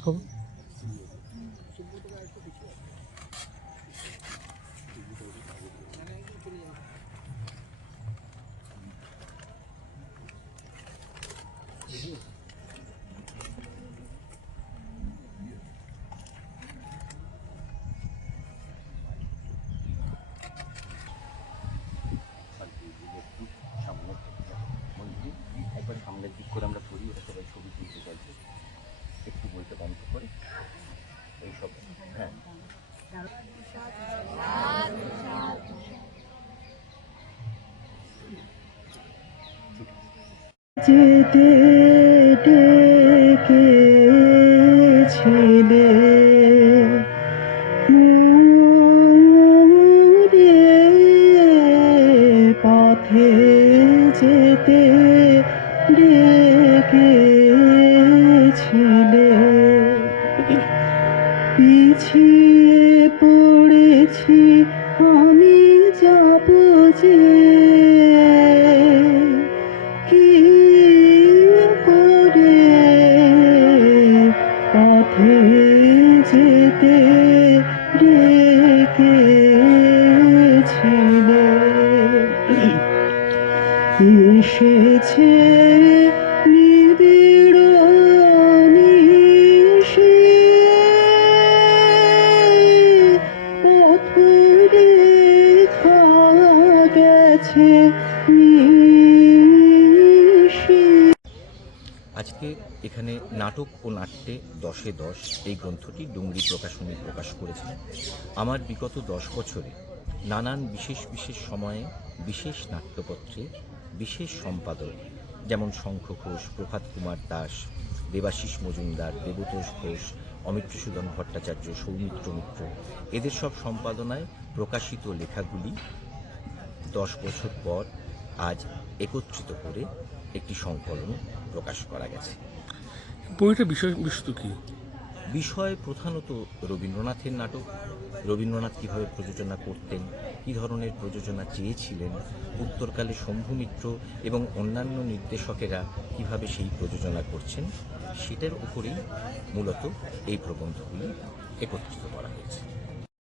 không Thank you. এইসব। হ্যাঁ। যেতে ডেকেছিলে পথে যেতে ডেকেছিলে। পিছিয়ে পড়েছি আমি যাব যে। কি করে পথে যেতে ডেকেছিলে? এসেছে আজকে এখানে নাটক ও নাট্যে দশে দশ এই গ্রন্থটি ডুংরি প্রকাশনী প্রকাশ করেছে। আমার বিগত দশ বছরে নানান বিশেষ বিশেষ সময়ে বিশেষ নাট্যপত্রে, বিশেষ সম্পাদক যেমন শঙ্খ ঘোষ, প্রভাত কুমার দাস, দেবাশিস মজুমদার, দেবতোষ ঘোষ, অমিত্রসূদন ভট্টাচার্য, সৌমিত্র মিত্র, এদের সব সম্পাদনায় প্রকাশিত লেখাগুলি দশ বছর পর আজ একত্রিত করে একটি সংকলন প্রকাশ করা গেছে। বইটা বিষয় বস্তু কি? বিষয় প্রধানত রবীন্দ্রনাথের নাটক। রবীন্দ্রনাথ কীভাবে প্রযোজনা করতেন কী ধরনের প্রযোজনা চেয়েছিলেন উত্তরকালে শম্ভু মিত্র এবং অন্যান্য নির্দেশকেরা কীভাবে সেই প্রযোজনা করছেন সেটার উপরেই মূলত এই প্রবন্ধগুলি একত্রিত করা হয়েছে।